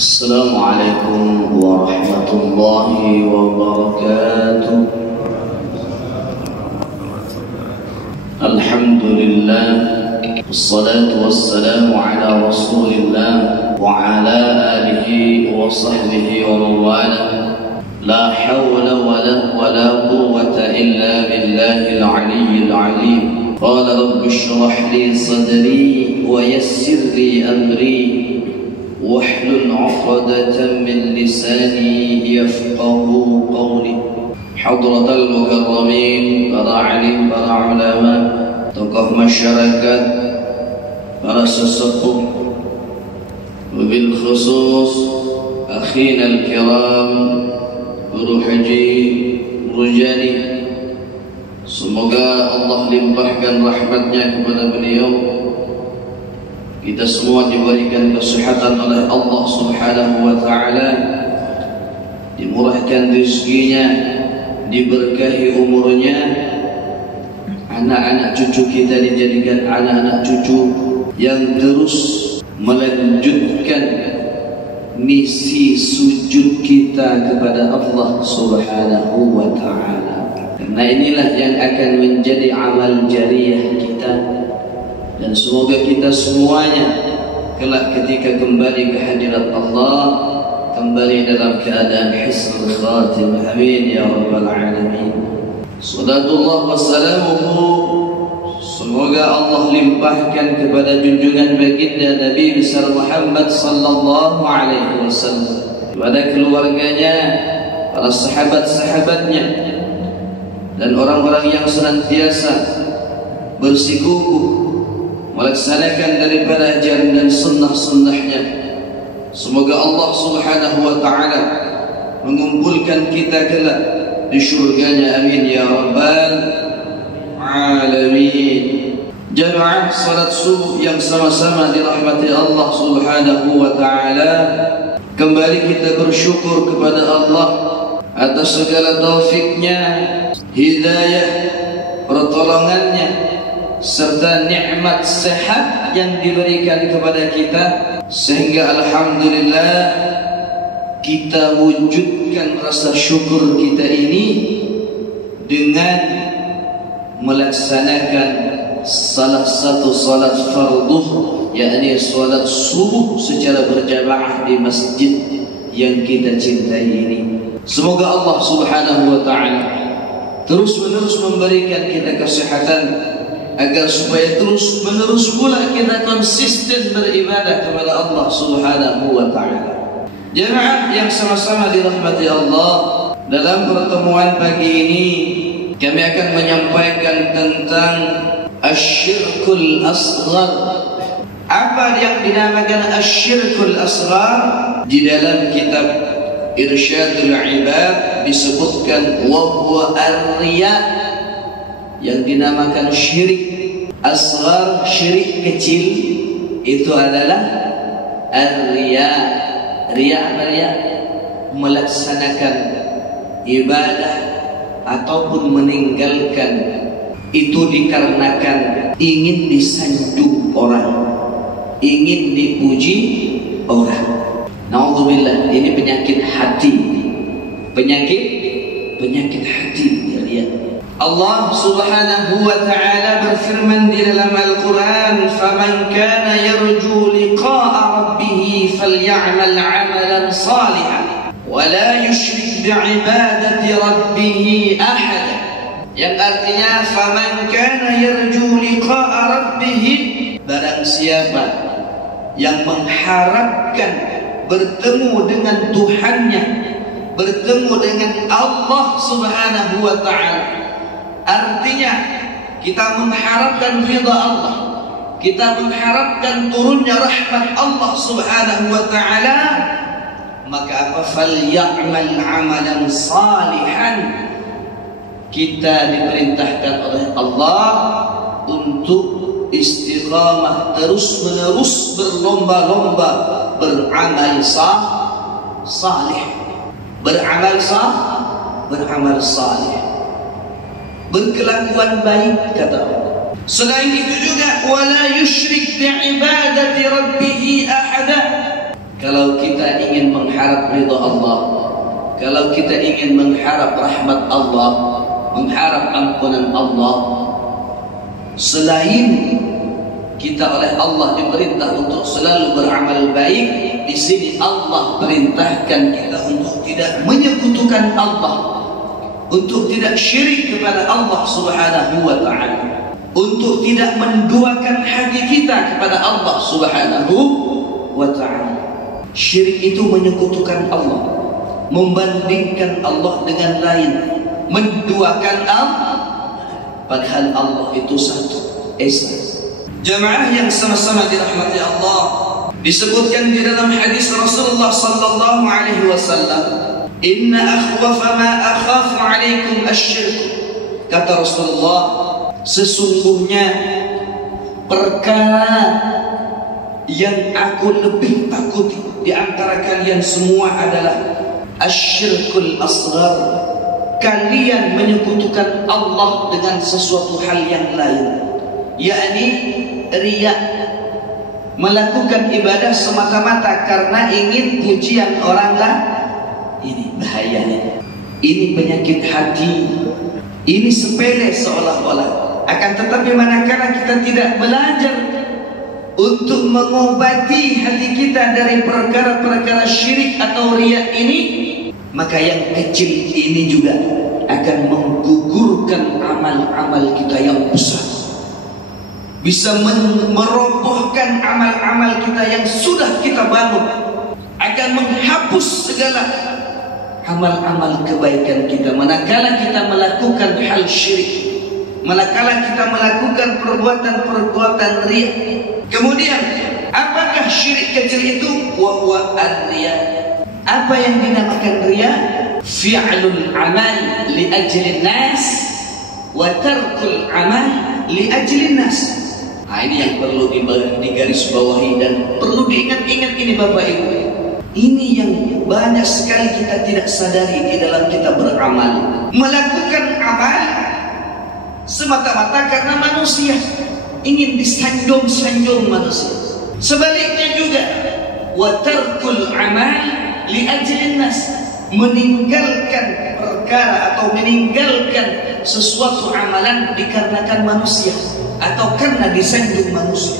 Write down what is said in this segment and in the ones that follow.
السلام عليكم ورحمة الله وبركاته. الحمد لله والصلاة والسلام على رسول الله وعلى آله وصحبه ومن والاه. لا حول ولا قوة إلا بالله العلي العليم. قال رب اشرح لي صدري ويسر لي أمري واحلل عقدة من لساني يفقه قولي. حضرة المكرمين، para alim, para ulama, tokoh masyarakat, para sesepuh, wabil khusus akhina al-kiram Guru Haji Rujani, semoga Allah limpahkan rahmatnya kepada beliau. Kita semua diberikan kesehatan oleh Allah Subhanahu wa ta'ala, dimurahkan rezekinya, diberkahi umurnya, anak-anak cucu kita dijadikan anak-anak cucu yang terus melanjutkan misi sujud kita kepada Allah Subhanahu wa ta'ala. Karena inilah yang akan menjadi amal jariah kita. Dan semoga kita semuanya kelak ketika kembali ke hadirat Allah, kembali dalam keadaan hisnul khatimah. Amin ya rabbal alamin. Salatullah wassalamuhu, semoga Allah limpahkan kepada junjungan baginda Nabi besar Muhammad sallallahu alaihi wasallam, kepada keluarganya, para sahabat-sahabatnya, dan orang-orang yang senantiasa bersikukuh melaksanakan daripada ajaran dan sunnah-sunnahnya. Semoga Allah Subhanahu wa ta'ala mengumpulkan kita kelak di syurganya. Amin ya rabbal alamin. Jamaah salat subuh yang sama-sama dirahmati Allah Subhanahu wa ta'ala, kembali kita bersyukur kepada Allah atas segala taufiknya, hidayah, pertolongannya, serta nikmat sehat yang diberikan kepada kita, sehingga alhamdulillah kita wujudkan rasa syukur kita ini dengan melaksanakan salah satu salat farduh, yakni salat subuh secara berjamaah di masjid yang kita cintai ini. Semoga Allah Subhanahu wa ta'ala terus-menerus memberikan kita kesehatan, agar supaya terus-menerus pula kita konsisten beribadah kepada Allah Subhanahu wa ta'ala. Jemaah yang sama-sama dirahmati Allah, dalam pertemuan pagi ini kami akan menyampaikan tentang asyirkul asghar. Apa yang dinamakan asyirkul asghar? Di dalam kitab Irsyadul Ibad disebutkan wa huwa ar-riya, yang dinamakan syirik asghar, syirik kecil, itu adalah ar-riya. Riya apa riya? Melaksanakan ibadah ataupun meninggalkan itu dikarenakan ingin disanjung orang, ingin dipuji orang. Naudzubillah, ini penyakit hati, penyakit hati riya. Allah Subhanahu wa ta'ala berfirman di dalam Al-Quran, "Faman kana yarju liqa'a rabbih falya'mal 'amalan salihan wa la yusyrik bi'ibadati rabbih ahada." Yang artinya, faman kana yarju liqa'a rabbih, barang siapa yang mengharapkan bertemu dengan Tuhannya, bertemu dengan Allah Subhanahu wa ta'ala. Artinya kita mengharapkan ridha Allah, kita mengharapkan turunnya rahmat Allah Subhanahu wa ta'ala, maka apa? Falya'mal 'amalan salihan. Kita diperintahkan oleh Allah untuk istiqamah, terus-menerus berlomba-lomba beramal salih, beramal salih, berkelakuan baik, kata Allah. Selain itu juga wala yusyrik bi'ibadati rabbih ahada, kalau kita ingin mengharap ridha Allah, kalau kita ingin mengharap rahmat Allah, mengharap ampunan Allah, selain kita oleh Allah diperintah untuk selalu beramal baik, di sini Allah perintahkan kita untuk tidak menyekutukan Allah, untuk tidak syirik kepada Allah Subhanahu wa ta'ala, untuk tidak menduakan hati kita kepada Allah Subhanahu wa ta'ala. Syirik itu menyekutukan Allah, membandingkan Allah dengan lain, menduakan Allah, padahal Allah itu satu, esa. Jamaah yang sama-sama dirahmati Allah, disebutkan di dalam hadis Rasulullah sallallahu alaihi wasallam, inna akhwafa ma akhafu alaikum asyirk. Kata Rasulullah, sesungguhnya perkara yang aku lebih takuti di antara kalian semua adalah asyirkul asghar, kalian menyekutukan Allah dengan sesuatu hal yang lain, yakni riya, melakukan ibadah semata-mata karena ingin pujian orang lain. Ini bahayanya, ini penyakit hati, ini sepele seolah-olah. Akan tetapi manakala kita tidak belajar untuk mengobati hati kita dari perkara-perkara syirik atau riya ini, maka yang kecil ini juga akan menggugurkan amal-amal kita yang besar, bisa merobohkan amal-amal kita yang sudah kita bangun, akan menghapus segala amal-amal kebaikan kita manakala kita melakukan hal syirik, manakala kita melakukan perbuatan-perbuatan riya. Kemudian apakah syirik kecil itu? Wa huwa ar-riya. Apa yang dinamakan riya? Fi'lul amal li ajlin nas wa tarkul amal li ajlin nas. Nah, ini yang perlu digarisbawahi dan perlu diingat-ingat ini Bapak Ibu. Ini yang banyak sekali kita tidak sadari di dalam kita beramal. Melakukan amal semata-mata karena manusia ingin disanjung-sanjung manusia. Sebaliknya juga, wa tarkul amal li ajlin nas, meninggalkan perkara atau meninggalkan sesuatu amalan dikarenakan manusia atau karena disanjung manusia.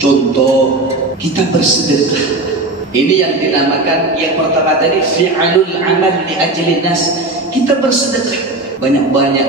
Contoh, kita bersedekah. Ini yang dinamakan yang pertama tadi fi'alul amal li ajlin nas. Kita bersedekah banyak-banyak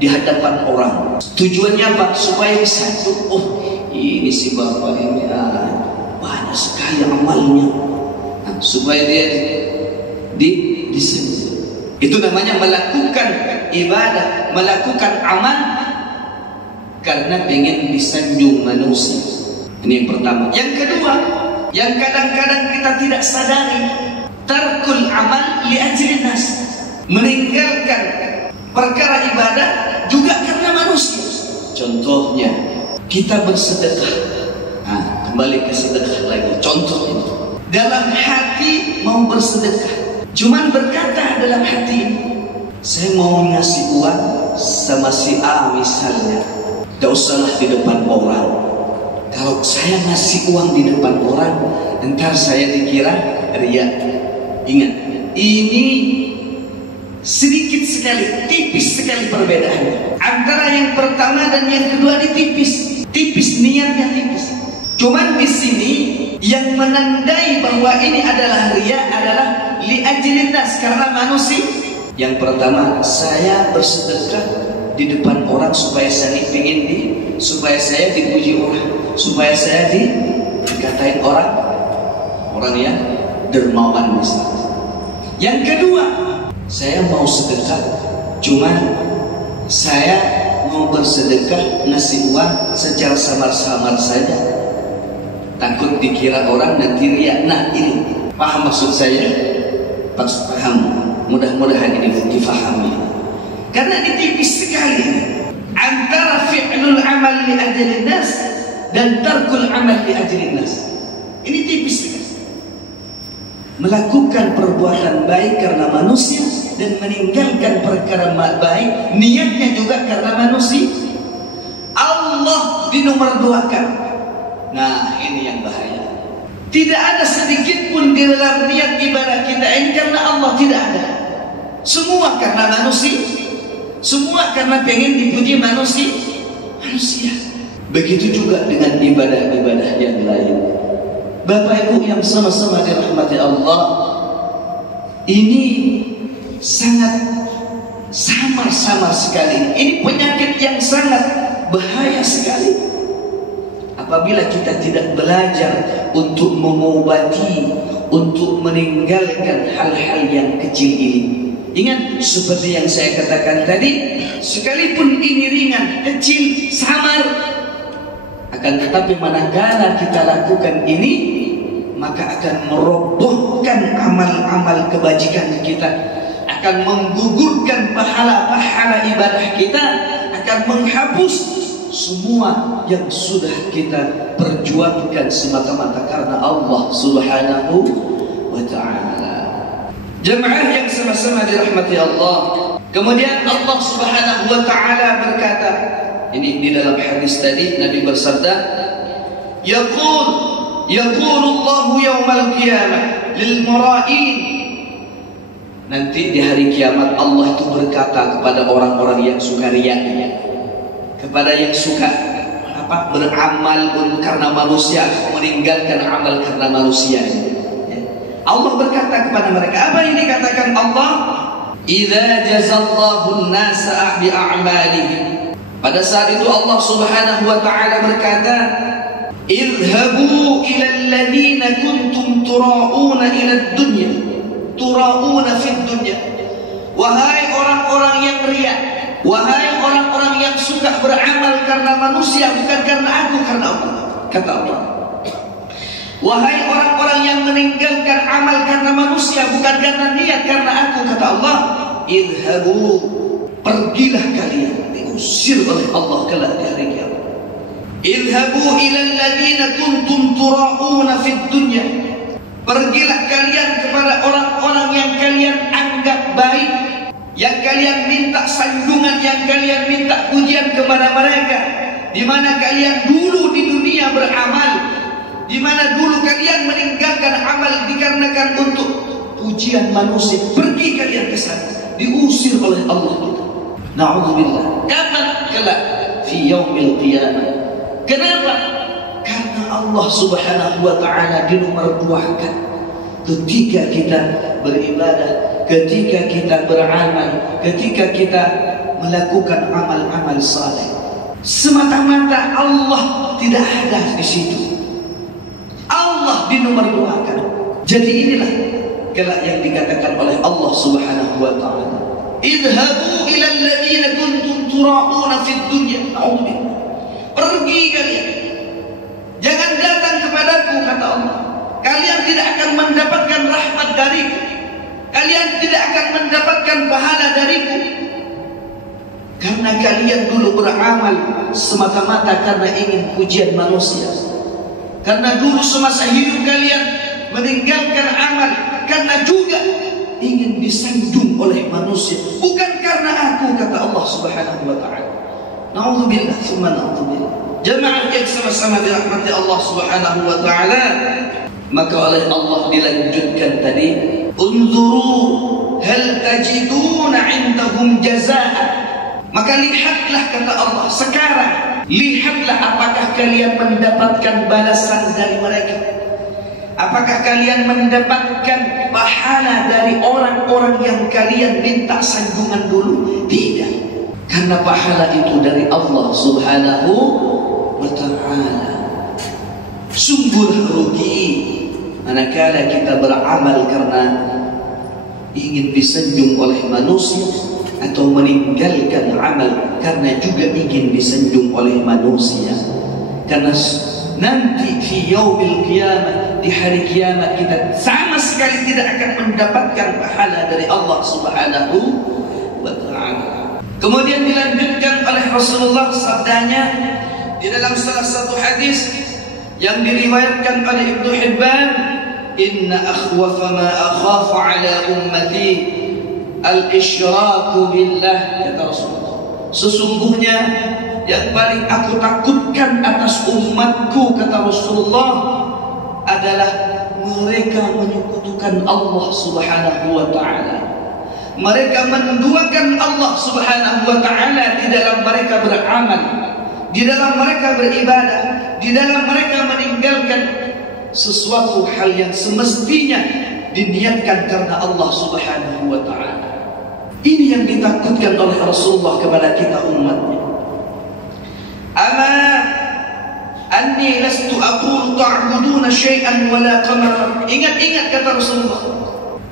di hadapan orang. Tujuannya apa? Supaya disanjung. Oh, ini si bapak ini banyak sekali amalnya. Nah, supaya dia disanjung. Itu namanya melakukan ibadah, melakukan amal karena pengen disanjung manusia. Ini yang pertama. Yang kedua, yang kadang-kadang kita tidak sadari, tarkul amal li ajlin nas, meninggalkan perkara ibadah juga karena manusia. Contohnya, kita bersedekah. Nah, kembali ke sedekah lagi. Contoh ini, dalam hati mau bersedekah, cuman berkata dalam hati, saya mau ngasih uang sama si A misalnya, tidak usahlah di depan orang. Kalau saya ngasih uang di depan orang, ntar saya dikira riya. Ingat, ini sedikit sekali, tipis sekali perbedaannya antara yang pertama dan yang kedua. Ini tipis niatnya tipis. Cuman di sini yang menandai bahwa ini adalah riya adalah li ajlin nas, karena manusia. Yang pertama, saya bersedekah di depan orang supaya saya supaya saya dipuji orang, supaya saya dikatain orang yang dermawan misalnya. Yang kedua, saya mau sedekah, cuman saya mau bersedekah ngasih uang secara samar-samar saja, takut dikira orang nanti riya. Nah, ini paham maksud saya? Paham? Mudah-mudahan ini difahami, karena ini tipis sekali antara fi'lul amal li ajlin nas dan tarkul amal li ajlin nas. Ini tipis sekali. Melakukan perbuatan baik karena manusia dan meninggalkan perkara baik, niatnya juga karena manusia. Allah dinomorduakan. Nah, ini yang bahaya. Tidak ada sedikit pun di dalam niat ibadah kita ini karena Allah, tidak ada. Semua karena manusia, semua karena pengen dipuji manusia. Begitu juga dengan ibadah-ibadah yang lain. Bapak Ibu yang sama-sama dirahmati Allah, ini sangat samar-samar sekali. Ini penyakit yang sangat bahaya sekali. Apabila kita tidak belajar untuk mengobati, untuk meninggalkan hal-hal yang kecil ini. Ingat, seperti yang saya katakan tadi, sekalipun ini ringan, kecil, samar, akan tetapi manakala kita lakukan ini, maka akan merobohkan amal-amal kebajikan kita, akan menggugurkan pahala-pahala ibadah kita, akan menghapus semua yang sudah kita perjuangkan semata-mata karena Allah Subhanahu wa ta'ala. Jemaah yang sama-sama dirahmati Allah, kemudian Allah Subhanahu wa ta'ala berkata, ini di dalam hadis tadi Nabi bersabda, Yaqulullahu yawmal qiyamah lil mura'in. Nanti di hari kiamat Allah itu berkata kepada orang-orang yang suka riya, kepada yang suka beramal karena manusia, meninggalkan amal karena manusia. Allah berkata kepada mereka, apa yang dikatakan Allah? Idza jazallahu an-nasa bi a'malihim. Pada saat itu Allah Subhanahu wa ta'ala berkata, idhabu ila alladhina kuntum tura'una ila ad-dunya, tura'una fid dunya. Wahai orang-orang yang riya, wahai orang-orang yang suka beramal karena manusia, bukan karena aku, karena Allah. Kata Allah, wahai orang-orang yang meninggalkan amal karena manusia, bukan karena niat, karena aku, kata Allah, idhabu, pergilah kalian, diusir oleh Allah kelak di hari kiamat. Idhabu ila alladhina kuntum tura'una fid dunya. Pergilah kalian kepada orang-orang yang kalian anggap baik, yang kalian minta sanjungan, yang kalian minta pujian kepada mereka, di mana kalian dulu di dunia beramal, di mana dulu kalian meninggalkan amal dikarenakan untuk pujian manusia. Pergi kalian ke sana, diusir oleh Allah kita. Na'udzubillah. Kapan? Kelak fi yaumil qiyamah. Kenapa? Karena Allah Subhanahu wa ta'ala dinomorduakan ketika kita beribadah, ketika kita beramal, ketika kita melakukan amal-amal saleh. Semata-mata Allah tidak ada di situ. Allah dinomorduakan. Jadi inilah kelak yang dikatakan oleh Allah Subhanahu wa ta'ala, idhabu ila alladhina kuntum tura'una fid dunya. Pergi kalian, jangan datang kepadaku, kata Allah. Kalian tidak akan mendapatkan rahmat dariku, kalian tidak akan mendapatkan pahala dariku, karena kalian dulu beramal semata-mata karena ingin pujian manusia. Karena dulu semasa hidup kalian meninggalkan amal karena juga ingin disanjung oleh manusia, bukan karena aku, kata Allah Subhanahu wa ta'ala. Na'udzubillah, tsumma na'udzubillah. Jemaah yang sama-sama dirahmati Allah Subhanahu wa ta'ala, maka oleh Allah dilanjutkan tadi, unzuru hal tajiduna indahum jazaa. Maka lihatlah, kata Allah, sekarang lihatlah apakah kalian mendapatkan balasan dari mereka, apakah kalian mendapatkan pahala dari orang-orang yang kalian minta sanjungan dulu. Tidak, karena pahala itu dari Allah Subhanahu wa ta'ala. Sungguh rugi manakala kita beramal karena ingin disanjung oleh manusia, atau meninggalkan amal karena juga ingin disanjung oleh manusia. Karena nanti di yaumil qiyamah, di hari kiamat, kita sama sekali tidak akan mendapatkan pahala dari Allah Subhanahu wa ta'ala. Kemudian dilanjutkan oleh Rasulullah sabdanya di dalam salah satu hadis yang diriwayatkan oleh Ibnu Hibban, inna akhwafa ma akhafu ala ummati al-isyraku billah, kata Rasulullah, sesungguhnya yang paling aku takutkan atas umatku, kata Rasulullah, adalah mereka menyekutukan Allah Subhanahu wa ta'ala. Mereka menduakan Allah Subhanahu wa ta'ala di dalam mereka beramal, di dalam mereka beribadah, di dalam mereka meninggalkan sesuatu hal yang semestinya diniatkan karena Allah Subhanahu wa ta'ala. Ini yang ditakutkan oleh Rasulullah kepada kita umatnya. Ama anni lastu aqulu ta'buduna syai'an wala qamara. Ingat-ingat kata Rasulullah,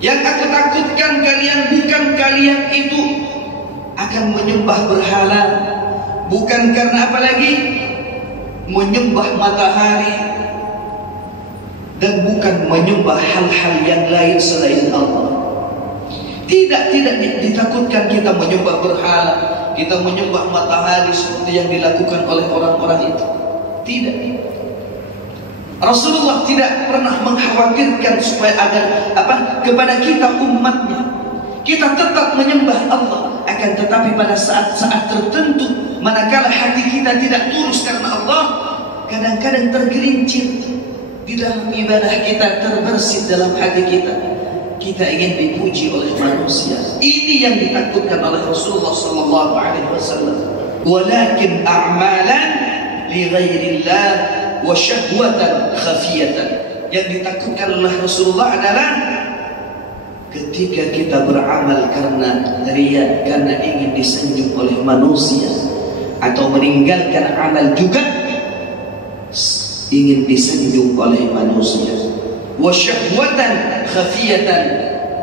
yang aku takutkan kalian bukan kalian itu akan menyembah berhala, bukan karena apa lagi? Menyembah matahari, dan bukan menyembah hal-hal yang lain selain Allah. Tidak ditakutkan kita menyembah berhala, kita menyembah matahari seperti yang dilakukan oleh orang-orang itu. Tidak. Rasulullah tidak pernah mengkhawatirkan supaya ada kepada kita umatnya. Kita tetap menyembah Allah, akan tetapi pada saat-saat tertentu manakala hati kita tidak tulus karena Allah, kadang-kadang tergelincir di dalam ibadah kita, terbersit dalam hati kita. Kita ingin dipuji oleh manusia. Ini yang ditakutkan oleh Rasulullah sallallahu alaihi wasallam. Walakin a'malan li ghairillah wa syahwatan khafiyatan. Yang ditakutkan oleh Rasulullah adalah ketika kita beramal karena riya, karena ingin disanjung oleh manusia, atau meninggalkan amal juga ingin disanjung oleh manusia. Wa syahwatan khafiyatan,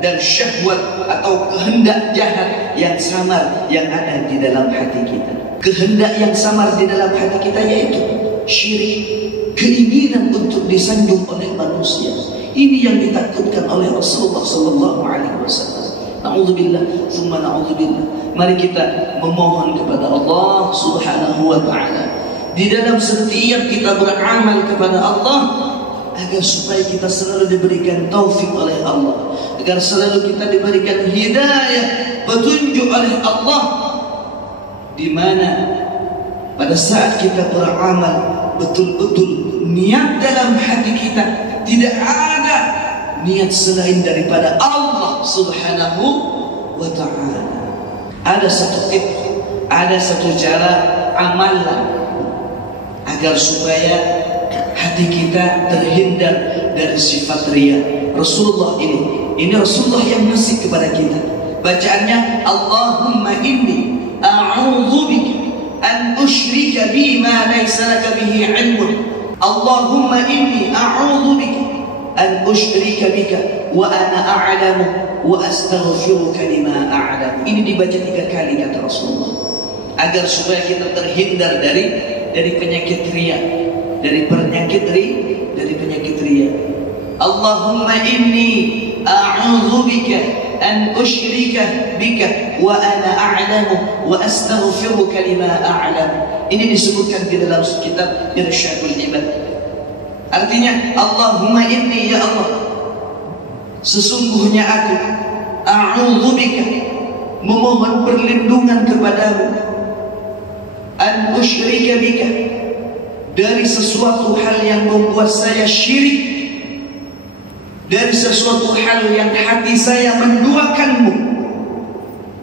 dan syahwat atau kehendak jahat yang samar yang ada di dalam hati kita. Kehendak yang samar di dalam hati kita yaitu syirik, keinginan untuk disanjung oleh manusia. Ini yang ditakutkan oleh Rasulullah sallallahu alaihi wasallam. Na'udzubillah, tsumma na'udzubillah. Mari kita memohon kepada Allah Subhanahu wa ta'ala di dalam setiap kita beramal kepada Allah, agar supaya kita selalu diberikan taufik oleh Allah, agar selalu kita diberikan hidayah, petunjuk oleh Allah, di mana pada saat kita beramal betul-betul niat dalam hati kita tidak ada niat selain daripada Allah Subhanahu wa ta'ala. Ada satu tip, ada satu cara amalan agar supaya hati kita terhindar dari sifat riya. Rasulullah ini Rasulullah yang ngasih kepada kita. Bacaannya, Allahumma inni a'udzubika an usyrika bima laysa laka bihi ilmun. Allahumma inni a'udzubika an usyrika bika wa ana a'lamu wa astaghfiruka lima a'lamu. Ini dibaca 3 kali kata Rasulullah, agar supaya kita terhindar dari penyakit riya, dari penyakit riya. Allahumma inni a'udzubika an usyrika bika wa ana a'lamu wa astaghfiruka lima a'lamu. Ini disebutkan di dalam kitab Irsyadul Ibad. Artinya, Allahumma inni, ya Allah, sesungguhnya aku a'udzubika, memohon perlindungan kepadamu, an usyrika bika, dari sesuatu hal yang membuat saya syirik, dari sesuatu hal yang hati saya menduakanmu,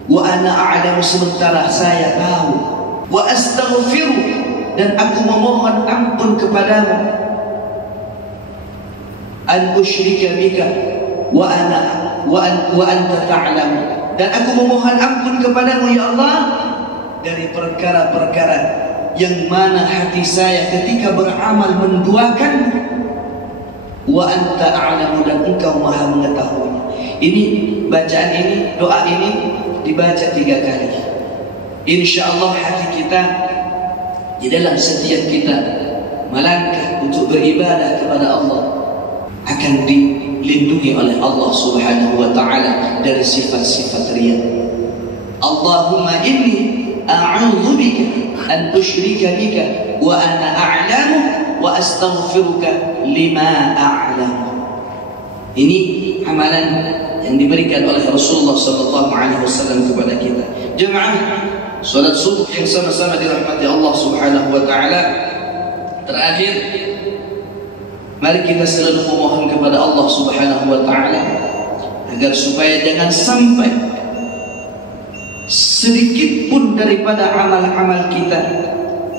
wa ana a'lamu, sementara saya tahu, wa astaghfiru, dan aku memohon ampun kepadamu, an usyrika bika wa anta ta'lamu, dan aku memohon ampun kepadamu ya Allah dari perkara-perkara yang mana hati saya ketika beramal menduakan, wa anta a'lamu, dan engkau maha mengetahui. Ini bacaan ini, doa ini dibaca 3 kali. InsyaAllah hati kita di dalam setiap kita melangkah untuk beribadah kepada Allah akan dilindungi oleh Allah Subhanahu wa ta'ala dari sifat-sifat riya. Allahumma inni a'udzubika an usyrika bika wa ana a'lamu wa astaghfiruka lima a'lamu. Ini amalan yang diberikan oleh Rasulullah sallallahu alaihi wasallam kepada kita. Jemaah salat subuh yang sama-sama dirahmati Allah Subhanahu wa taala. Terakhir, Mari kita selalu memohon kepada Allah Subhanahu wa Ta'ala agar supaya jangan sampai sedikit pun daripada amal-amal kita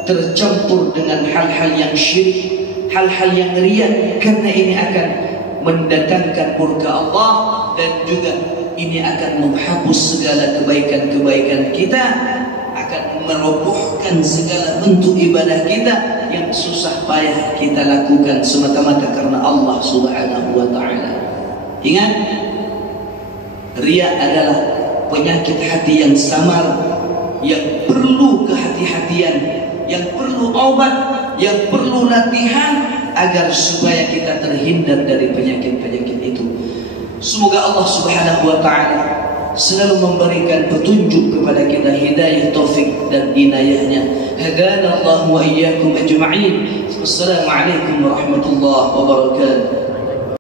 tercampur dengan hal-hal yang syirik, hal-hal yang riya, karena ini akan mendatangkan murka Allah dan juga ini akan menghapus segala kebaikan-kebaikan kita, akan merobohkan segala bentuk ibadah kita yang susah payah kita lakukan semata-mata karena Allah Subhanahu wa Ta'ala. Ingat, riya adalah penyakit hati yang samar, yang perlu kehati-hatian, yang perlu obat, yang perlu latihan agar supaya kita terhindar dari penyakit-penyakit itu. Semoga Allah Subhanahu wa Ta'ala selalu memberikan petunjuk kepada kita, hidayah, taufik dan inayahnya. Hadana Allah wa iyyakum ajma'in. Wassalamualaikum warahmatullahi wabarakatuh.